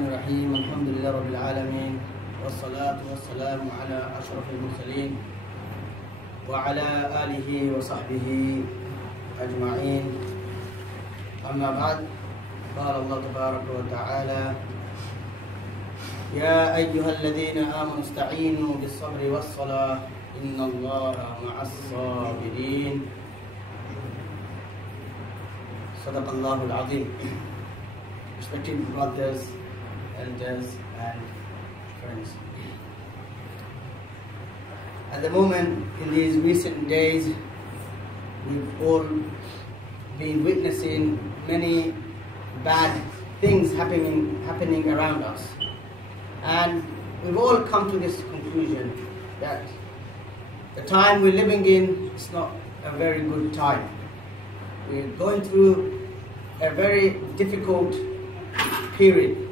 الرحيم الحمد لله رب العالمين والصلاة والسلام على أشرف المرسلين وعلى آله وصحبه أجمعين. أما بعد، قال الله تبارك وتعالى: يا أيها الذين آمنوا استعينوا بالصبر والصلاة إن الله مع الصابرين. صدق الله العظيم. Respected brothers, elders and friends, at the moment, in these recent days, we've all been witnessing many bad things happening around us, and we've all come to this conclusion that the time we're living in is not a very good time. We're going through a very difficult period,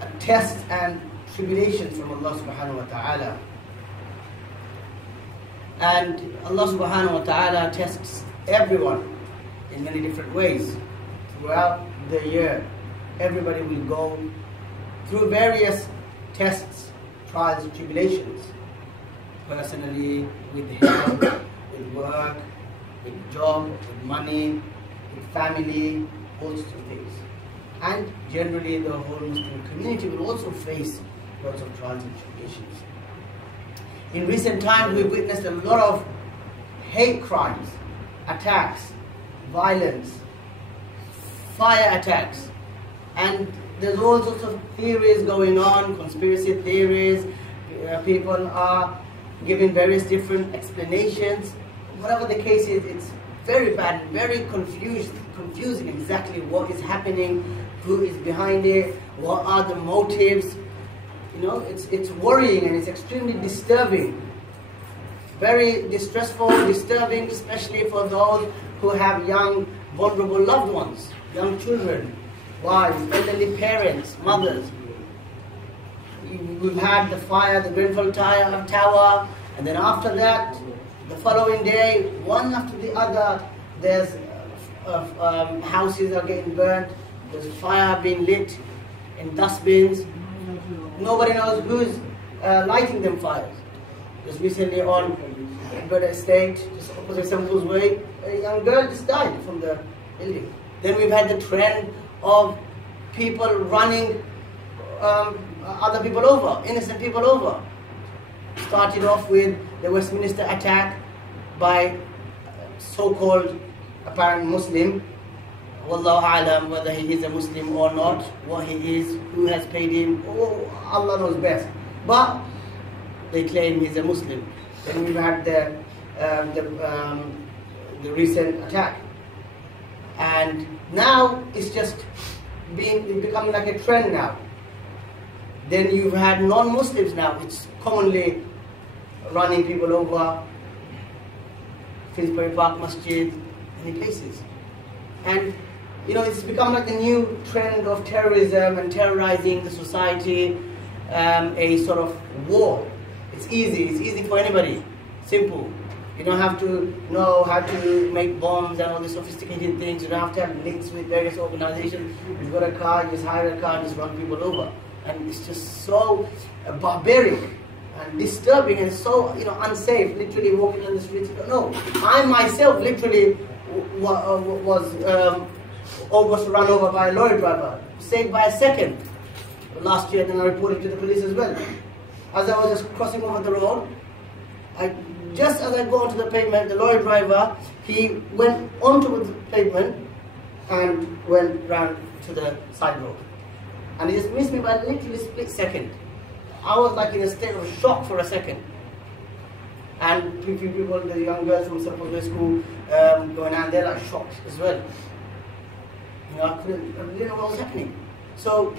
a test and tribulation from Allah subhanahu wa ta'ala. And Allah subhanahu wa ta'ala tests everyone in many different ways. Throughout the year, everybody will go through various tests, trials, tribulations, personally, with health, with work, with job, with money, with family, all sorts of things. And generally the whole Muslim community will also face lots of trials and tribulations. In recent times, we've witnessed a lot of hate crimes, attacks, violence, fire attacks, and there's all sorts of theories going on, conspiracy theories. People are giving various different explanations. Whatever the case is, it's very bad and very confusing exactly what is happening, who is behind it, what are the motives. You know, it's worrying and it's extremely disturbing. Very distressful, disturbing, especially for those who have young, vulnerable loved ones, young children, wives, elderly parents, mothers. We've had the fire, the Grenfell Tower, and then after that, the following day, one after the other, there's houses are getting burnt, there's fire being lit in dustbins. Nobody knows who's lighting them fires. Just recently on Bird Estate, just opposite St. Way, a young girl just died from the building. Then we've had the trend of people running other people over, innocent people over. Started off with the Westminster attack by so-called apparent Muslim. Wallahu alam, whether he is a Muslim or not, what he is, who has paid him, Allah knows best. But they claim he's a Muslim. Then we've had the recent attack, and now it's just becoming like a trend now. Then you've had non-Muslims now. It's commonly running people over, Finsbury Park Masjid, many places. And you know, it's become like a new trend of terrorism and terrorizing the society, a sort of war. It's easy for anybody, simple. You don't have to know how to make bombs and all these sophisticated things. You don't have to have links with various organizations. You've got a car, you just hire a car and just run people over. And it's just so barbaric and disturbing and so, you know, unsafe, literally walking on the streets. No, I myself literally was almost run over by a lorry driver, saved by a second last year. Then I reported to the police as well. As I was just crossing over the road, just as I go onto the pavement, the lorry driver, he went onto the pavement and went round to the side road. And he just missed me by literally a split second. I was like in a state of shock for a second. And few people, the young girls from secondary school, going out there like shocked as well. You know, I didn't know what was happening. So,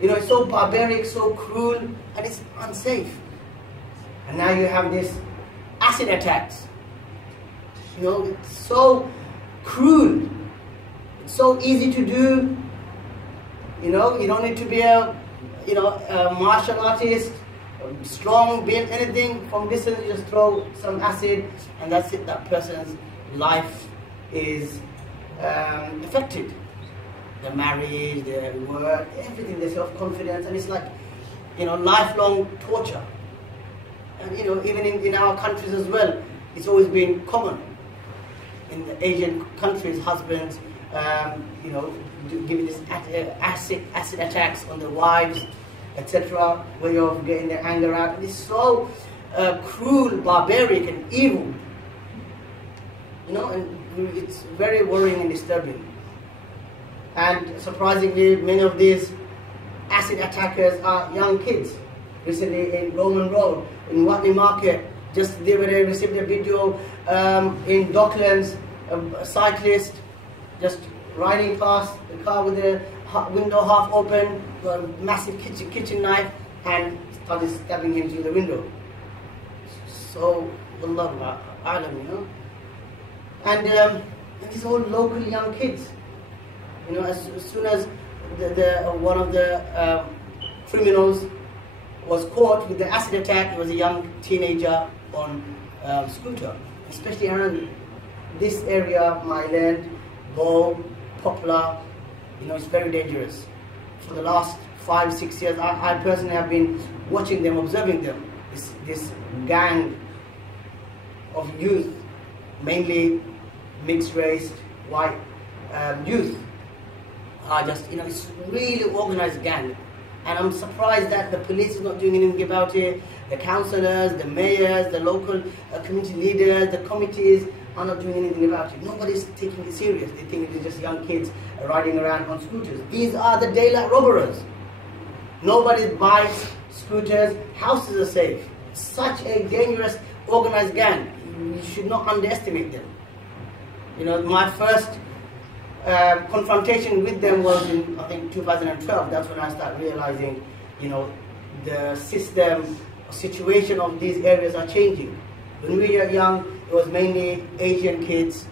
you know, it's so barbaric, so cruel, and it's unsafe. And now you have this acid attacks. You know, it's so cruel. It's so easy to do. You know, you don't need to be a martial artist, strong, build, anything. From distance, you just throw some acid, and that's it. That person's life is affected. their marriage, their work, everything, their self-confidence, and it's like, lifelong torture. And even in our countries as well, it's always been common. In the Asian countries, husbands, giving this acid attacks on their wives, etc., way of getting their anger out. And it's so cruel, barbaric, and evil. And it's very worrying and disturbing. And surprisingly, many of these acid attackers are young kids. Recently in Roman Road, in Watney Market, they received a video in Docklands, a cyclist just riding past the car with the window half open, got a massive kitchen knife, and started stabbing him through the window. So, Wallahu A'lam, And these all local young kids. As soon as one of the criminals was caught with the acid attack, it was a young teenager on scooter, especially around this area, my land, Bow, Poplar. It's very dangerous. For the last 5-6 years, I personally have been watching them, observing them. This gang of youth, mainly mixed race, white youth, are just, it's really organized gang. And I'm surprised that the police is not doing anything about it. The councillors, the mayors, the local community leaders, the committees are not doing anything about it. Nobody's taking it serious. They think it's just young kids riding around on scooters. These are the daylight robbers. Nobody buys scooters. Houses are safe. Such a dangerous, organized gang. You should not underestimate them. My first confrontation with them was in, I think, 2012. That's when I started realizing, the situation of these areas are changing. When we were young, it was mainly Asian kids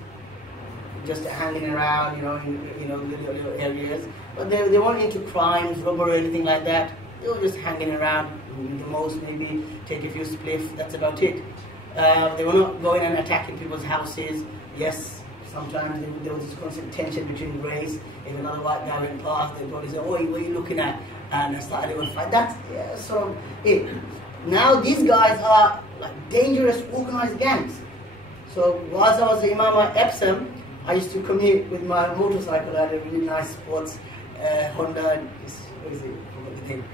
just hanging around, in little areas. But they weren't into crimes, robbery, or anything like that. They were just hanging around. The most maybe take a few spliffs. That's about it. They were not going and attacking people's houses. Yes, sometimes there was this constant tension between race. If another white guy went past, they'd probably say, "Oh, what are you looking at?" And they started a fight. That's sort of it. Now these guys are like dangerous, organized gangs. So whilst I was the Imam at Epsom, I used to commute with my motorcycle. I had a really nice sports Honda, what is it? I forgot the name,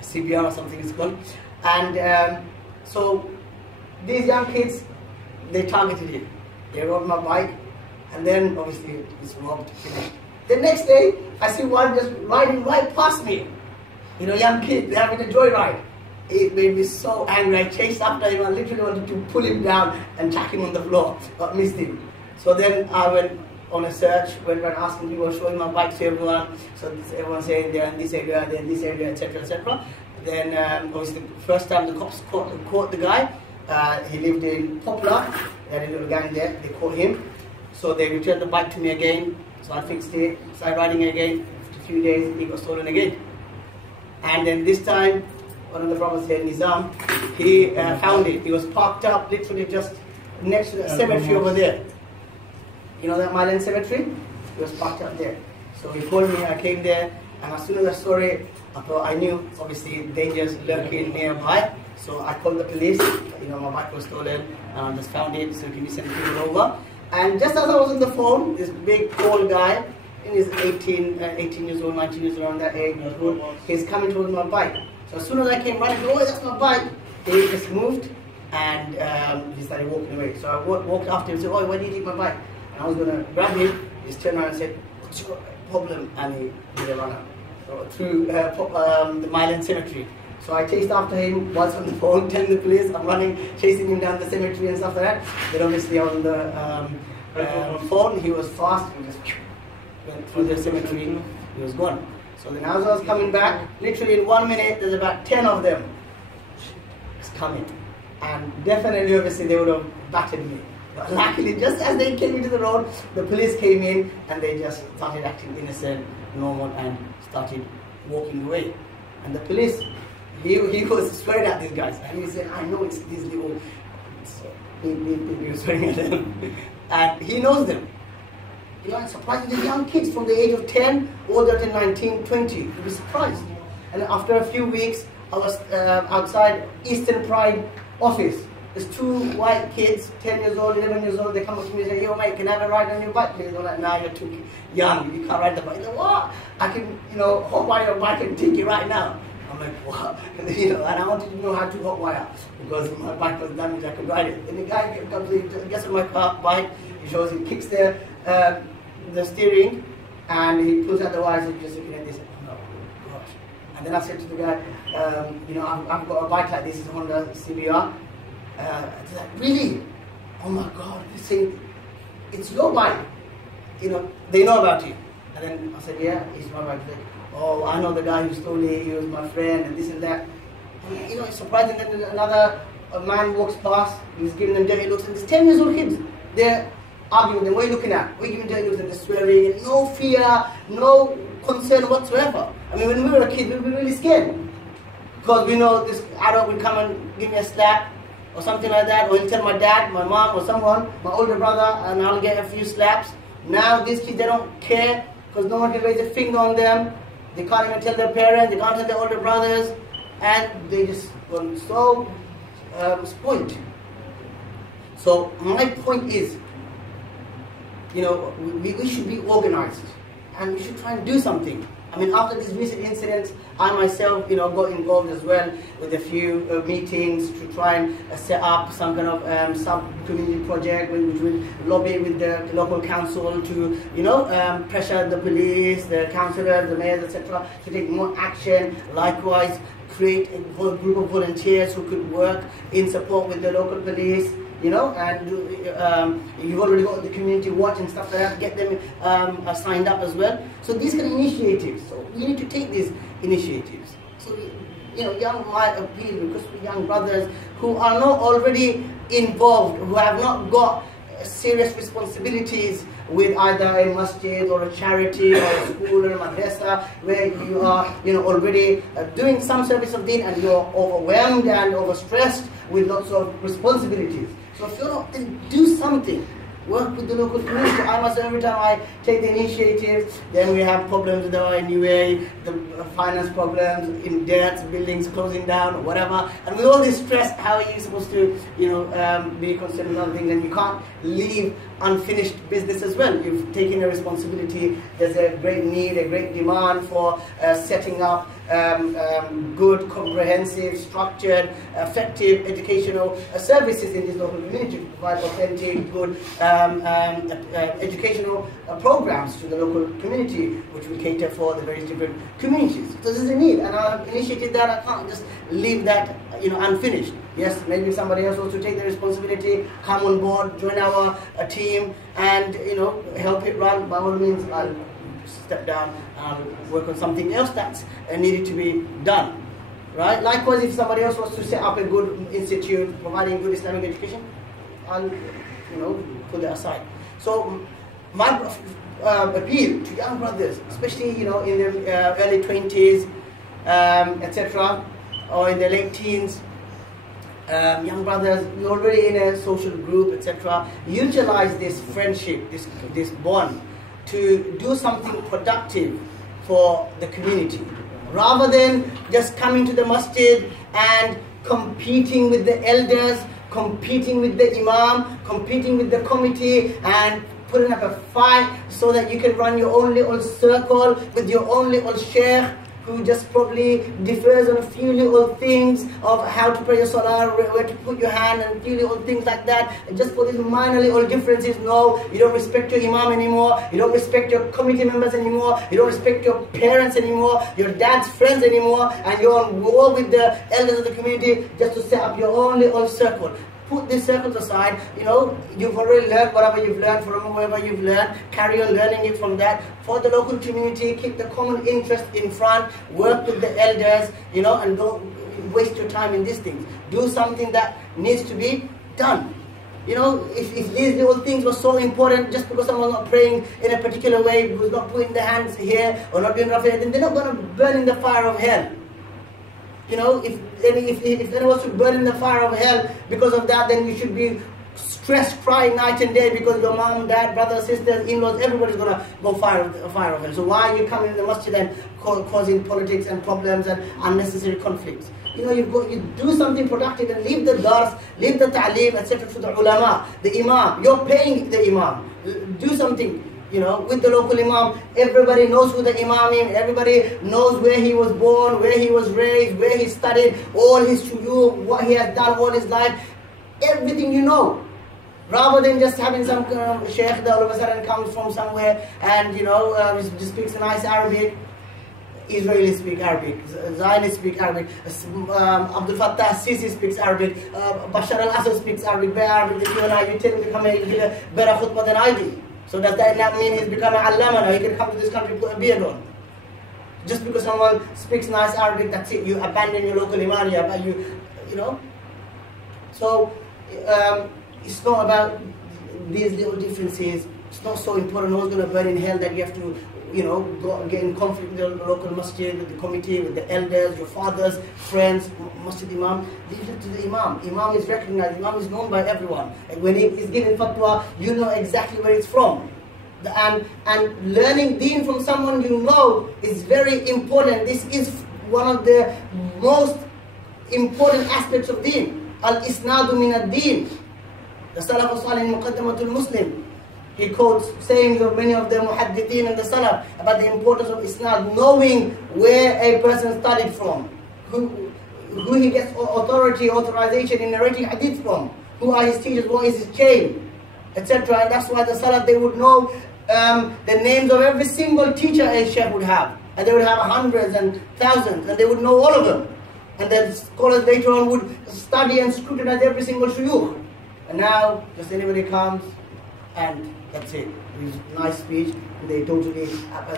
CBR or something it's called. And so these young kids, they targeted it. They robbed my bike, and then obviously it's robbed, finished. The next day, I see one just riding right past me. Young kid, they're having a joyride. It made me so angry. I chased after him. I literally wanted to pull him down and chuck him on the floor, but missed him. So then I went on a search, went around asking people, showing my bike to everyone. So everyone saying they're in this area, they're in this area, etc., etc. Then obviously the first time the cops caught the guy, he lived in Poplar. They had a little gang there. They caught him. So they returned the bike to me again. So I fixed it, started riding it again. After a few days, it got stolen again. And then this time, one of the brothers here, Nizam, he found it. He was parked up literally just next to the cemetery over there. You know that Myland cemetery? He was parked up there. So he called me, I came there, and as soon as I saw it, I thought I knew, obviously, dangers lurking nearby. So I called the police. My bike was stolen, and I just found it, so can you send people over? And just as I was on the phone, this big, tall guy, in his 18 years old, 19 years old, around that age, he's coming towards my bike. So as soon as I came running, oh, that's my bike, he just moved, and he started walking away. So I walked after him and said, oh, why did you take my bike? And I was going to grab him. He just turned around and said, what's your problem? And he did a runner through the Myland cemetery. So I chased after him, was on the phone, telling the police, I'm running, chasing him down the cemetery and stuff like that. Then obviously on the phone, he was fast, he just went through the cemetery, he was gone. So then as I was coming back, literally in 1 minute, there's about 10 of them just coming. And definitely, obviously, they would have battered me. But luckily, just as they came into the road, the police came in and they just started acting innocent, normal, and started walking away. And the police, he was swearing at these guys. And he said, I know it's these little, he was swearing at them. And he knows them. You know, and surprising the young kids from the age of 10 all the way to 19, 20. You'd be surprised. And after a few weeks, I was outside Eastern Pride office. There's two white kids, 10 years old, 11 years old. They come up to me and say, "Yo, mate, can I have a ride on your bike, please?" I'm like, "Nah, you're too young. You can't ride the bike." They're like, "What? I can, you know, hot wire your bike and take you right now." I'm like, "What?" You know, and I wanted to know how to hot wire because my bike was damaged. I could ride it. And the guy comes, he gets on my bike. He shows, he kicks the steering, and he pulls out the wires and just looking at this. Oh gosh! And then I said to the guy, "You know, I've got a bike like this. It's a Honda CBR." He's like, "Really? Oh my God!" He's saying, "It's your bike." You know, they know about you. And then I said, "Yeah, it's my bike." Like, "Oh, I know the guy who stole it. He was my friend, and this and that." And, you know, it's surprising. Then another man walks past. He's giving them dirty looks, and these 10-year-old kids, they're arguing with them. "What are you looking at? What are you giving dirty looks?" And they're swearing, and no fear, no concern whatsoever. I mean, when we were a kid, we were really scared because we know this adult will come and give me a slap or something like that, or he'll tell my dad, my mom, or someone, my older brother, and I'll get a few slaps. Now these kids, they don't care because no one can raise a finger on them. They can't even tell their parents, they can't tell their older brothers, and they just were so spoiled. So my point is, you know, we should be organized and we should try and do something. I mean, after these recent incidents, I myself, you know, got involved as well with a few meetings to try and set up some kind of sub-community project which will lobby with the local council to, you know, pressure the police, the councillors, the mayors, etc. to take more action. Likewise, create a group of volunteers who could work in support with the local police. You know, and you've already got the community watch and stuff like that, get them signed up as well. So these kind of initiatives, so we need to take these initiatives. So, you know, my appeal, because young brothers who are not already involved, who have not got serious responsibilities with either a masjid or a charity or a school or a madrasa, where you are, you know, already doing some service of deen and you're overwhelmed and overstressed with lots of responsibilities. So if you're not, then do something. Work with the local community. I myself, every time I take the initiative, then we have problems with our NUA, the finance problems, in debts, buildings closing down, or whatever. And with all this stress, how are you supposed to, you know, be concerned with other things? And you can't leave unfinished business as well. You've taken a responsibility. There's a great need, a great demand for setting up good, comprehensive, structured, effective educational services in this local community to provide authentic, good educational programs to the local community, which will cater for the various different communities. So there's a need, and I've initiated that. I can't just leave that, you know, unfinished. Yes, maybe somebody else wants to take the responsibility, come on board, join our team, and, you know, help it run. By all means, I'll step down and work on something else that's needed to be done. Right? Likewise, if somebody else wants to set up a good institute providing good Islamic education, I'll, you know, put that aside. So my appeal to young brothers, especially, you know, in their early 20s, etc., or in their late teens, young brothers, you're already in a social group, etc. Utilize this friendship, this bond, to do something productive for the community, rather than just coming to the masjid and competing with the elders, competing with the imam, competing with the committee, and putting up a fight so that you can run your own little circle with your own little sheikh, who just probably differs on a few little things of how to pray your salah, where to put your hand, and a few little things like that. And just for these minor little differences, no, you don't respect your imam anymore, you don't respect your committee members anymore, you don't respect your parents anymore, your dad's friends anymore, and you're on war with the elders of the community just to set up your own little circle. Put these circles aside. You know, you've already learned whatever you've learned from wherever you've learned. Carry on learning it from that. For the local community, keep the common interest in front. Work with the elders, you know, and don't waste your time in these things. Do something that needs to be done. You know, if these little things were so important, just because someone's not praying in a particular way, who's not putting their hands here or not doing Rafa, then they're not going to burn in the fire of hell. You know, if anyone was to burn in the fire of hell because of that, then you should be stress, cry night and day because your mom, dad, brothers, sisters, in-laws, everybody's going to go fire of hell. So why are you coming in the masjid and causing politics and problems and unnecessary conflicts? You know, you do something productive and leave the dars, leave the ta'aleem, etc. to the ulama, the imam. You're paying the imam. Do something, you know, with the local imam. Everybody knows who the imam is. Everybody knows where he was born, where he was raised, where he studied, all his shuyukh, what he has done all his life. Everything you know. Rather than just having some sheikh that all of a sudden comes from somewhere and, you know, just speaks nice Arabic. Israelis speak Arabic, Zionists speak Arabic, Abdul Fattah Sisi speaks Arabic, Bashar al-Assad speaks Arabic, you tell him to come and give a better khutbah than I do. So does that not mean he's become an allama now? He can come to this country and put a beard on. Just because someone speaks nice Arabic, that's it. You abandon your local imamiyah, but you know. So it's not about these little differences. It's not so important. No one's going to burn in hell that you have to, you know, get in conflict with the local masjid, with the committee, with the elders, your fathers, friends, masjid imam. Leave it to the imam. Imam is recognized. Imam is known by everyone. And when he is giving fatwa, you know exactly where it's from. And learning deen from someone you know is very important. This is one of the most important aspects of deen. Al-isnadu min ad-deen. The Salaf al-Salih in Muqaddamatul Muslim. He quotes sayings of many of the muhaddithin and the salaf about the importance of isnad, knowing where a person studied from, who he gets authorization in narrating hadith from, who are his teachers, what is his chain, etc. And that's why the salaf, they would know the names of every single teacher a sheikh would have, and they would have hundreds and thousands, and they would know all of them. And then scholars later on would study and scrutinize every single shuyukh. And now just anybody comes and that's it. It's nice speech. And they totally,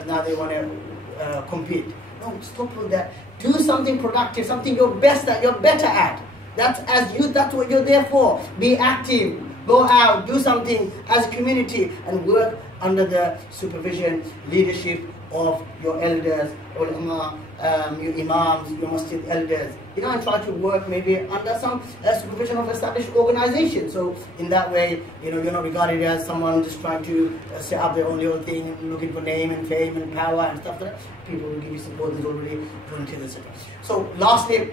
now they want to compete. No, stop with that. Do something productive, something you're best at, you're better at. That's what you're there for. Be active. Go out, do something as a community and work under the supervision, leadership of your elders, ulama, your imams, your masjid elders. You know, and try to work maybe under some supervision of established organization. So in that way, you know, you're not regarded as someone just trying to set up their own little thing and looking for name and fame and power and stuff like that. People will give you support. There's already volunteers, etc. So lastly,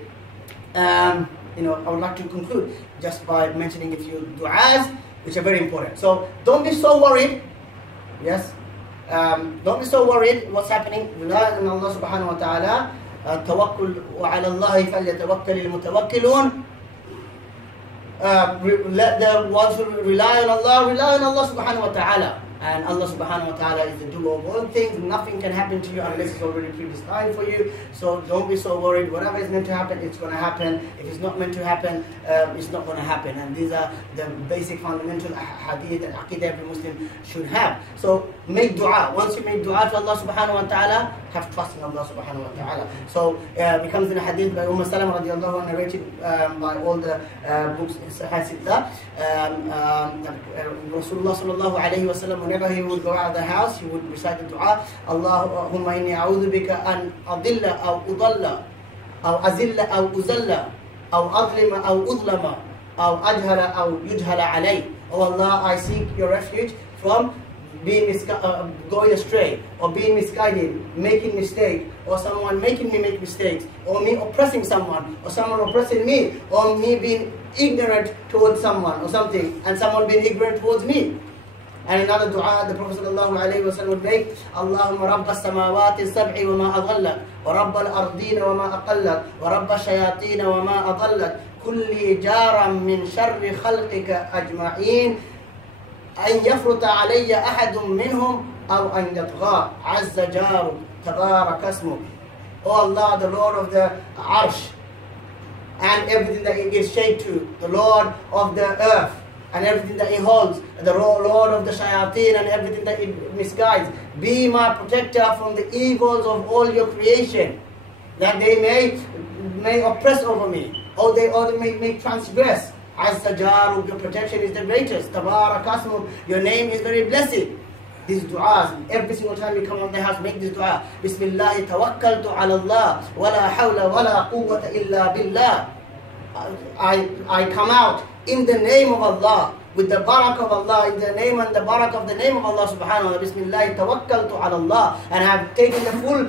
you know, I would like to conclude just by mentioning a few du'as which are very important. So don't be so worried. Yes. Don't be so worried what's happening. Rely on Allah subhanahu wa ta'ala. Tawakkul wa ala Allahi falyatawakkal al-mutawakkilun. Let the ones who rely on Allah subhanahu wa ta'ala. And Allah subhanahu wa ta'ala is the doer of all things. Nothing can happen to you unless it's already predestined for you. So don't be so worried. Whatever is meant to happen, it's going to happen. If it's not meant to happen, it's not going to happen. And these are the basic fundamental hadith and aqidah every Muslim should have. So make dua. Once you make dua to Allah subhanahu wa ta'ala, have trust in Allah subhanahu wa ta'ala. So it comes in a hadith by Salama radiallahu anha, narrated by all the books in Sahih Sittah. Rasulullah sallallahu alayhi wa sallam, whenever he would go out of the house, he would recite the dua, Allahumma inni a'udhu bika an adilla aw udalla, aw azilla aw uzalla, aw adlima aw udlama, aw ajhala aw yujhala alay. Oh Allah, I seek your refuge from being going astray, or being misguided, making mistake, or someone making me make mistakes, or me oppressing someone, or someone oppressing me, or me being ignorant towards someone or something, and someone being ignorant towards me. And another dua the Prophet ﷺ would make, Allahumma rabba samawati sab'i wa ma adallat, wa rabba al-ardina wa ma aqallat, wa rabba shayatina wa ma adallat, kulli jaram min sharri khalqika ajma'in, أن يفرط علي أحد منهم أو أن يطغى عز جارك تبارك اسمك. Oh Allah, the Lord of the Arsh and everything that it gives shade to, the Lord of the earth and everything that it holds, the Lord of the shayateen and everything that it misguides, be my protector from the evils of all your creation, that they may oppress over me, or they may transgress. Azza Jaruk, your protection is the greatest. Tabarak Asmuk, your name is very blessed. These du'as, every single time you come out of the house, make this du'a. Bismillah, tawakkaltu ala Allah, wa la hawla wa la quwwata illa billah. I come out in the name of Allah, with the barak of Allah, in the name and the barak of the name of Allah subhanahu wa ta'ala. Bismillah tawakkaltu ala Allah. And I have taken the full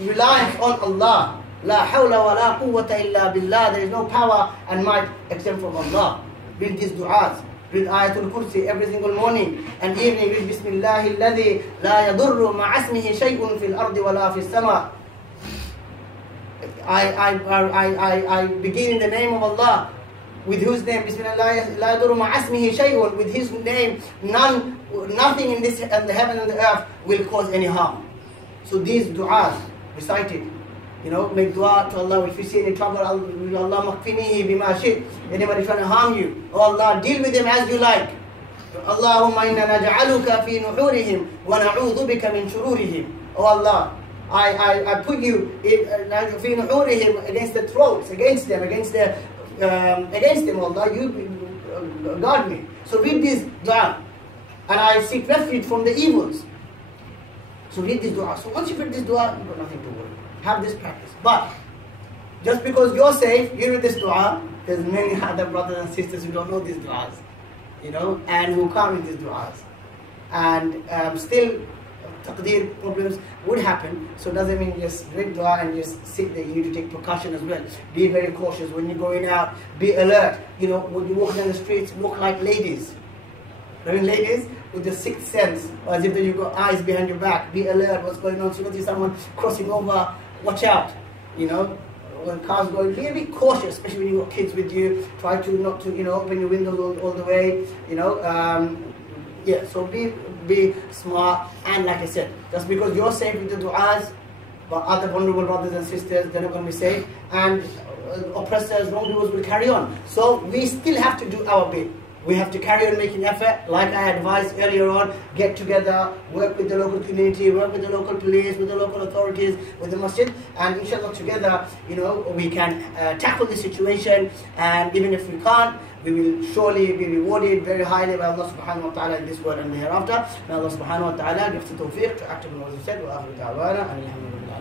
reliance on Allah. La hawla wa la quwwata illa billah. There is no power and might except from Allah. Read these du'as. Read Ayatul Kursi every single morning and evening. Read Bismillahi alladhi la yadurru ma'asmihi shay'un fil ardi wa la fis sama. I begin in the name of Allah, with whose name, Bismillah la yadurru ma'asmihi shay'un, with his name, nothing in this and the heaven and the earth will cause any harm. So these du'as recited. Make dua to Allah. If you see any trouble, Allah makfinihi bima shit. Anybody trying to harm you, oh Allah, deal with them as you like. Allahumma inna naj'aluka fi nuhurihim wa na'udhu bika min shururihim. Oh Allah, I put you fi nuhurihim, against the throats, against them, Allah, you guard me. So read this dua, and I seek refuge from the evils. So read this dua. So once you read this dua, you've got nothing to worry. Have this practice. But just because you're safe, you read this dua, there's many other brothers and sisters who don't know these duas, and who can't read these duas. And still, taqdeer problems would happen. So doesn't mean just read dua and just sit there. You need to take precaution as well. Be very cautious when you're going out. Be alert. When you walk down the streets, walk like ladies. Ladies with the sixth sense, or as if you've got eyes behind your back. Be alert. What's going on? So you see someone crossing over, watch out. When cars go, be a bit cautious, especially when you've got kids with you. Try to not to open your windows all the way. So be smart. And like I said, just because you're safe with the du'as, but other vulnerable brothers and sisters, they're not going to be safe, and oppressors, wrongdoers will carry on. So we still have to do our bit. We have to carry on making effort, like I advised earlier on. Get together, work with the local community, work with the local police, with the local authorities, with the masjid, and inshallah together, we can tackle the situation. And even if we can't, we will surely be rewarded very highly by Allah subhanahu wa ta'ala in this world and the hereafter. May Allah subhanahu wa ta'ala give us the tawfiq to act on what He said. Wa akhiru da'wana, alhamdulillah.